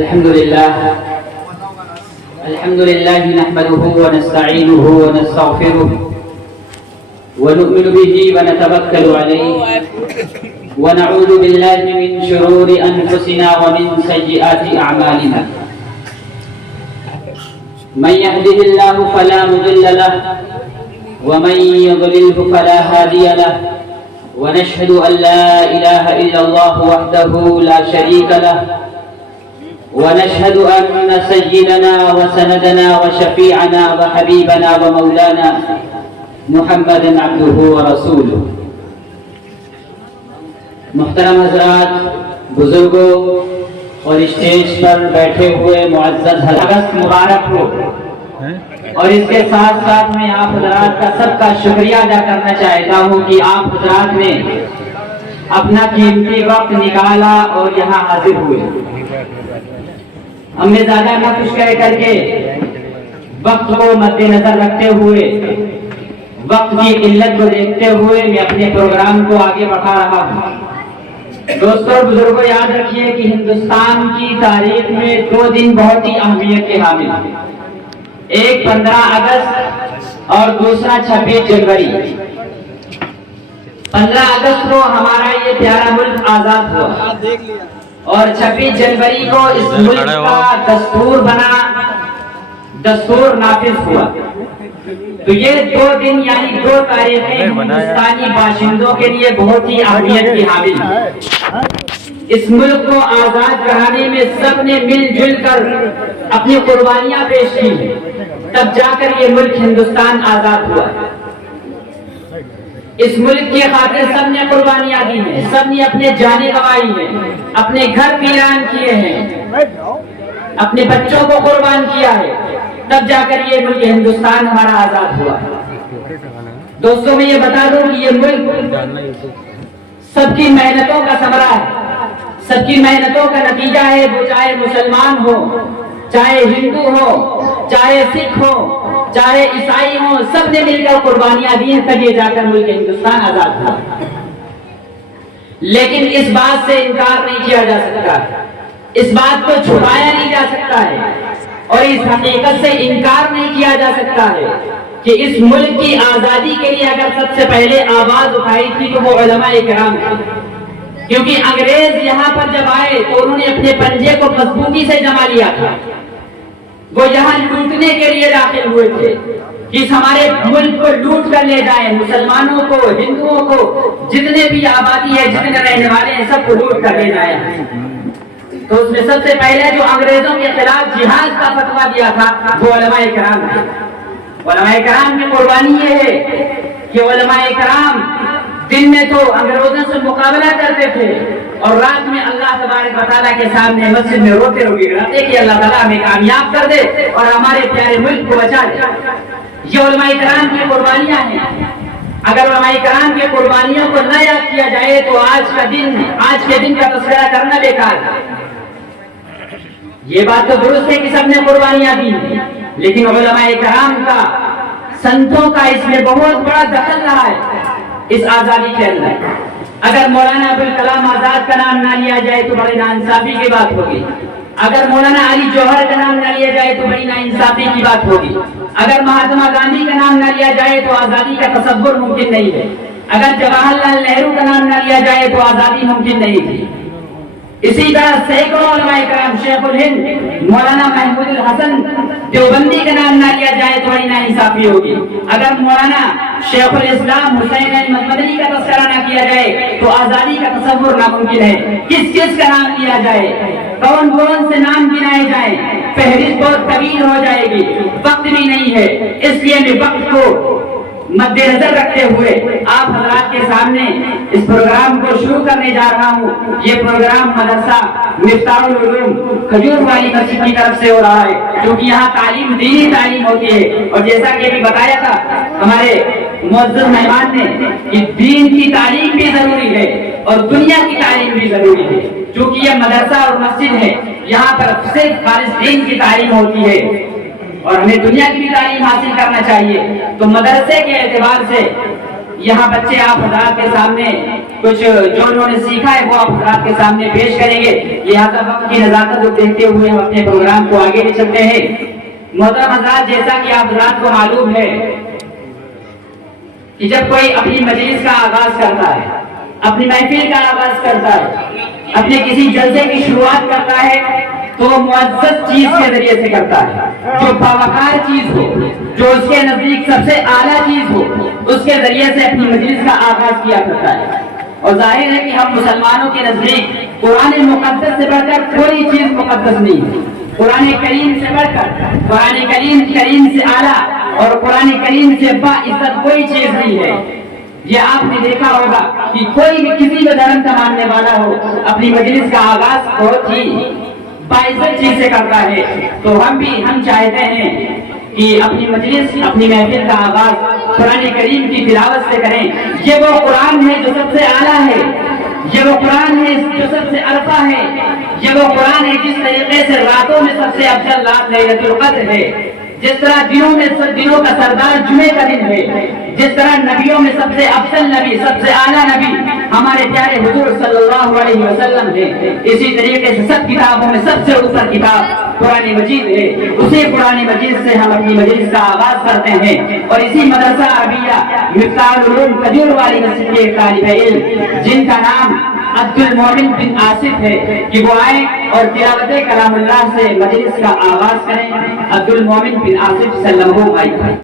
الحمد لله نحمده ونستعينه ونستغفره ونؤمن به ونتوكل عليه ونعوذ بالله من شرور أنفسنا ومن سيئات أعمالنا. من يهده الله فلا مضل له ومن يضلله فلا هادي له، ونشهد أن لا إله إلا الله وحده لا شريك له، ونشهد أن سيدنا وسندنا وشفيعنا وحبيبنا ومولانا محمد عبده ورسوله. محترم حضرات، بزرگوں اور اسٹیج پر بیٹھے ہوئے معزز حضرات، مبارک ہو. اور اس کے ساتھ ساتھ میں آپ حضرات کا سب کا شکریہ ادا کرنا چاہتا ہوں کہ آپ حضرات نے اپنا قیمتی وقت نکالا اور یہاں حاضر ہوئے. ہم نے زیادہ نہ کچھ کہہ کر کے وقت کو مد نظر رکھتے ہوئے، وقت کی قلت کو دیکھتے ہوئے میں اپنے پروگرام کو آگے بڑھا رہا ہوں. دوستوں اور بزرگوں، یاد رکھیے کہ ہندوستان کی تاریخ میں دو دن بہت ہی اہمیت کے حامل ہیں. ایک 15 اگست اور دوسرا 26 جنوری. 15 اگست کو ہمارا یہ پیارا ملک آزاد ہوا اور 26 جنوری کو اس ملک کا دستور بنا، دستور نافذ ہوا. تو یہ دو دن یعنی دو تاریخیں ہندوستانی باشندوں کے لیے بہت ہی اہمیت کی حامل ہیں. اس ملک کو آزاد کرانے میں سب نے مل جل کر اپنی قربانیاں پیش کی، تب جا کر یہ ملک ہندوستان آزاد ہوا. اس ملک کی خاطر سب نے قربانیاں دی ہیں، سب نے اپنے جانیں گنوائی ہیں، اپنے گھر ویران کیے ہیں، اپنے بچوں کو قربان کیا ہے، تب جا کر یہ ملک ہندوستان ہمارا آزاد ہوا. دوستوں میں یہ بتا دوں کہ یہ ملک سب کی محنتوں کا ثمرہ ہے، سب کی محنتوں کا نتیجہ ہے. وہ چاہے مسلمان ہو، چاہے ہندو ہو، چاہے سکھ ہو، چاہے عیسائی ہوں، سب نے مل کر قربانیاں دی ہیں، تب یہ جا کر ملک ہندوستان آزاد ہوا. لیکن اس بات سے انکار نہیں کیا جا سکتا، اس بات کو چھپایا نہیں جا سکتا ہے، اور اس حقیقت سے انکار نہیں کیا جا سکتا ہے کہ اس ملک کی آزادی کے لیے اگر سب سے پہلے آواز اٹھائی تھی تو وہ علماء کرام تھے. کیونکہ انگریز یہاں پر جب آئے تو انہوں نے اپنے پنجے کو مضبوطی سے جما لیا تھا. وہ یہاں لوٹنے کے لیے داخل ہوئے تھے کہ ہمارے ملک کو لوٹ کر لے جائیں، مسلمانوں کو، ہندوؤں کو، جتنے بھی آبادی ہے، جتنے رہنے والے ہیں، سب کو لوٹ کر لے جائیں. تو اس میں سب سے پہلے جو انگریزوں کے خلاف جہاد کا فتویٰ دیا تھا وہ علماء کرام تھے. علماء کرام کی قربانی یہ ہے کہ علماء کرام دن میں تو انگریزوں سے مقابلہ کرتے تھے اور رات میں اللہ تبارک و تعالیٰ کے سامنے مسجد میں روتے گڑاتے کہ اللہ تعالیٰ ہمیں کامیاب کر دے اور ہمارے پیارے ملک کو بچا دے. یہ علماء کرام کی قربانیاں ہیں. اگر علماء کرام کی قربانیوں کو نہ یاد کیا جائے تو آج کے دن کا تذکرہ کرنا بیکار ہے. یہ بات تو درست ہے کہ سب نے قربانیاں دی، لیکن علماء کرام کا، سنتوں کا اس میں بہت بڑا دخل رہا ہے اس آزادی کے اندر. اگر مولانا ابوالکلام آزاد کا نام نہ لیا جائے تو بڑی ناانصافی کی بات ہوگی. اگر مولانا علی جوہر کا نام نہ لیا جائے تو بڑی ناانصافی کی بات ہوگی. اگر مہاتما گاندھی کا نام نہ لیا جائے تو آزادی کا تصور ممکن نہیں ہے. اگر جواہر لال نہرو کا نام نہ لیا جائے تو آزادی ممکن نہیں تھی. اسی طرح سینکڑوں علماء کرام، شیخ الہند مولانا محمود الحسن دیوبندی کا نام نہ لیا جائے تو بڑی ناانصافی ہوگی. اگر مولانا شیخ الاسلام حسین احمد مدنی کا تذکرہ نہ کیا جائے تو آزادی کا تصور ناممکن ہے. کس کس کا نام لیا جائے، کون کون سے نام گنائے جائیں، فہرست بہت طویل ہو جائے گی، وقت بھی نہیں ہے. اس لیے میں وقت کو مد نظر رکھتے ہوئے آپ حضرات کے سامنے اس پروگرام کو شروع کرنے جا رہا ہوں. یہ پروگرام مدرسہ مفتاح العلوم کھجور والی مسجد کی طرف سے ہو رہا ہے، کیونکہ یہاں تعلیم، دینی تعلیم ہوتی ہے. اور جیسا کہ ابھی بتایا تھا ہمارے معزز مہمان نے کہ دین کی تعلیم بھی ضروری ہے اور دنیا کی تعلیم بھی ضروری ہے. چونکہ یہ مدرسہ اور مسجد ہے، یہاں پر صرف خالص دین کی تعلیم ہوتی ہے اور ہمیں دنیا کی بھی تعلیم حاصل کرنا چاہیے. تو مدرسے کے اعتبار سے یہاں بچے آپ حضرات کے سامنے کچھ جو انہوں نے سیکھا ہے وہ آپ حضرات کے سامنے پیش کریں گے. لہٰذا وقت کی نزاکت کو دیکھتے ہوئے ہم اپنے پروگرام کو آگے لے چلتے ہیں. محترم حضرات، جیسا کہ آپ حضرات کو معلوم ہے کہ جب کوئی اپنی مجلس کا آغاز کرتا ہے، اپنی محفل کا آغاز کرتا ہے، اپنے کسی جلسے کی شروعات کرتا ہے تو وہ معزز چیز کے ذریعے سے کرتا ہے، جو باوقار چیز ہو، جو اس کے نزدیک سب سے اعلیٰ چیز ہو، اس کے ذریعے سے اپنی مجلس کا آغاز کیا کرتا ہے. اور ظاہر ہے کہ ہم مسلمانوں کے نزدیک قرآن مقدس سے بڑھ کر کوئی چیز مقدس نہیں ہے. قرآن کریم سے بڑھ کر، قرآن کریم سے اعلیٰ اور قرآن کریم سے با عزت کوئی چیز نہیں ہے. یہ آپ نے دیکھا ہوگا کہ کوئی بھی کسی بھی دھرم کا ماننے والا ہو اپنی مجلس کا آغاز بہت ہی باعزت چیز سے کرتا ہے. تو ہم چاہتے ہیں کہ اپنی مجلس، اپنی محفل کا آغاز قرآن کریم کی تلاوت سے کریں. یہ وہ قرآن ہے جو سب سے اعلیٰ ہے، یہ وہ قرآن ہے جو سب سے عرفہ ہے، یہ وہ قرآن ہے جس طریقے سے راتوں میں سب سے افضل رات لیلۃ القدر ہے، جس طرح دنوں کا سردار جمعے کا دن ہے، جس طرح نبیوں میں سب سے افضل نبی، سب سے اعلیٰ نبی ہمارے پیارے حضور صلی اللہ علیہ وسلم ہے. اسی طریقے سے سب کتابوں میں سب سے اوپر کتاب قرآن مجید ہے. اسی قرآن مجید سے ہم اپنی مجلس کا آغاز کرتے ہیں. اور اسی مدرسہ عربیہ مفتاح العلوم کھجور والی مسجد کے طالب علم جن کا نام عبد المومن بن آصف ہے کہ وہ آئیں اور تلاوت کلام اللہ سے مجلس کا آغاز کریں. عبد المومن بن آصف صلی اللہ علیہ وسلم.